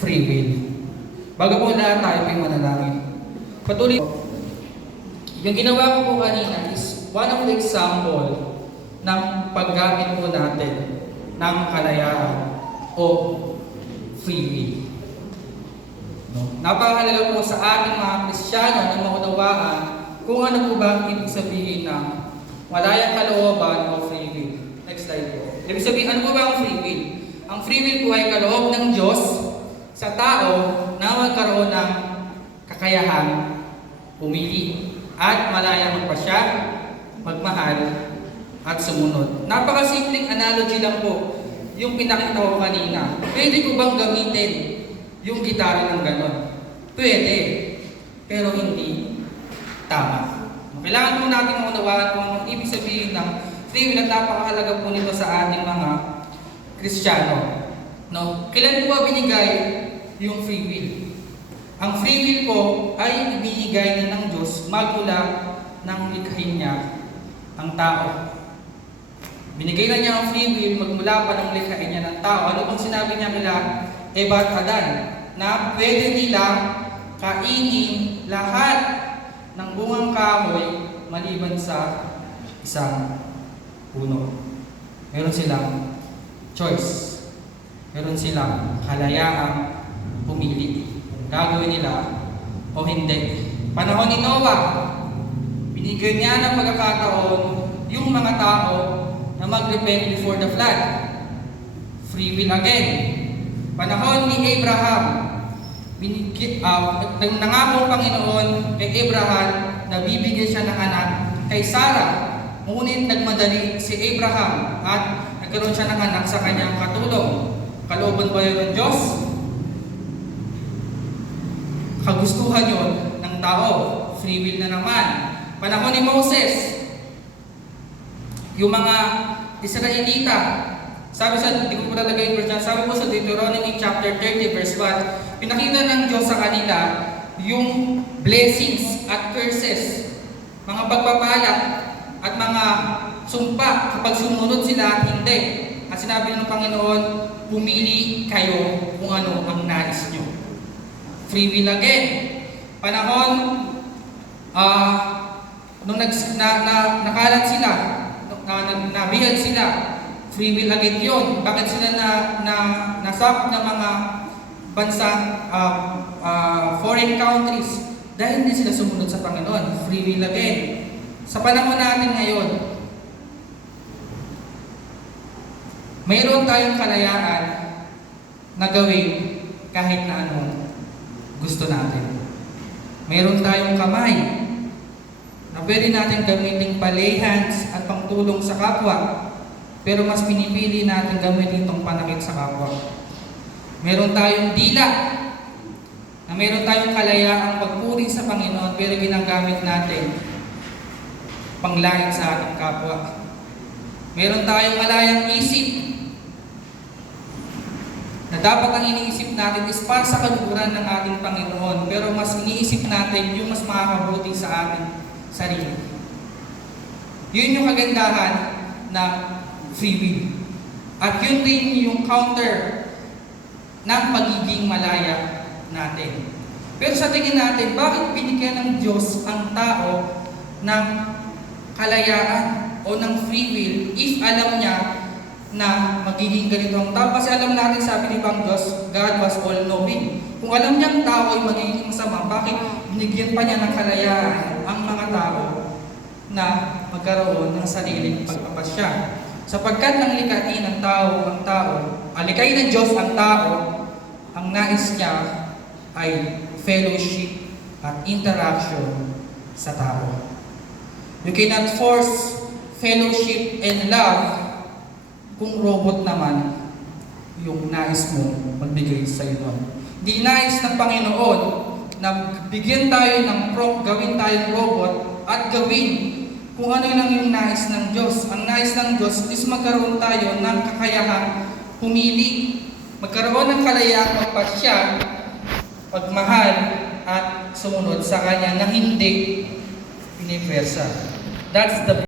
free will. Bago po lahat tayo ay manalangin. Patuloy. Yung ginawa ko po kanina is one of the example ng paggamit po natin ng kalayaan o free will. No? Napakahalaga po sa ating mga Kristiyano na maunawaan kung ano po ba ang ibig sabihin ng malayang kalooban o free will. Next slide po. Ibig sabihin, ano po ba ang free will? Ang free will po ay kaloob ng Diyos sa tao na magkaroon ng kakayahan, pumili, at malayang magpasya, magmahal, at sumunod. Napakasimpleng analogy lang po yung pinakita ko kanina. Pwede ko bang gamitin yung gitara ng ganon? Pwede, pero hindi tama. Kailangan po natin maunawaan kung anong ibig sabihin ng free will at napakahalaga po nito sa ating mga Kristiyano. No? Kailan po ba binigay yung free will? Ang free will po ay ibinigay na ng Diyos magmula ng likhain niya ang tao. Binigay na niya ang free will magmula pa ng likhain niya ng tao. Ano bang sinabi niya kila Eva at Adan? Na pwede nilang kainin lahat ng bungang kahoy maliban sa isang puno. Meron silang choice. Meron silang kalayaang pumili. Gagawin nila o hindi. Panahon ni Noah, binigyan niya ng pagkakataon yung mga tao na mag-repent before the flood. Free will again. Panahon ni Abraham, nangako ang Panginoon kay Abraham na bibigyan siya ng anak kay Sarah. Ngunit nagmadali si Abraham at nagkaroon siya ng anak sa kanyang katulong. Kalooban ba yun ng Diyos? Kagustuhan yon ng tao. Free will na naman. Panahon ni Moses, yung mga Israelita, sabi sa, hindi ko po nalagay yung verse dyan, sabi po sa Deuteronomy chapter 30 verse 1, pinakita ng Diyos sa kanila yung blessings at curses, mga pagpapala at mga sumpa kapag sumunod sila, hindi. At sinabi ng Panginoon, pumili kayo kung ano ang nais nyo. Free will again. Panahon, nung nakalat sila, nabihag sila, free will again yun. Bakit sila nasakop ng mga bansang foreign countries? Dahil hindi sila sumunod sa Panginoon. Free will again. Sa panahon natin ngayon, mayroon tayong kalayaan na gawin kahit na ano gusto natin. Mayroon tayong kamay na pwede natin gamitin palehans at pangtulong sa kapwa, pero mas pinipili natin gamitin itong panakit sa kapwa. Meron tayong dila na meron tayong kalayaang magpuri sa Panginoon, pero ginagamit natin panglain sa ating kapwa. Meron tayong malayang isip na dapat ang iniisip natin is para sa kaluguran ng ating Panginoon, pero mas iniisip natin yung mas makakabuti sa ating sarili. Yun yung kagandahan ng free will. At yun din yung counter ng pagiging malaya natin. Pero sa tingin natin, bakit binigyan ng Diyos ang tao ng kalayaan o ng free will if alam niya na magiging ganito ang tao? Kasi alam natin, sabi ni Pang Diyos, God was all-knowing. Kung alam niya ang tao ay magiging masama, bakit binigyan pa niya ng kalayaan ang mga tao na magkaroon ng sariling pagpapasya? Sapagkat nang likain ng likain ng Diyos ang tao, ang nais niya ay fellowship at interaction sa tao. You cannot force fellowship and love kung robot naman yung nais mo magbigay sa iyo. Di nais ng Panginoon na bigyan tayo ng gawin tayong robot at gawin kung ano lang yung nais ng Diyos. Ang nais ng Diyos is magkaroon tayo ng kakayahang pumili, magkaroon ng kalayaan magpasya, pagmahal at sumunod sa Kanya na hindi pinipersa. That's the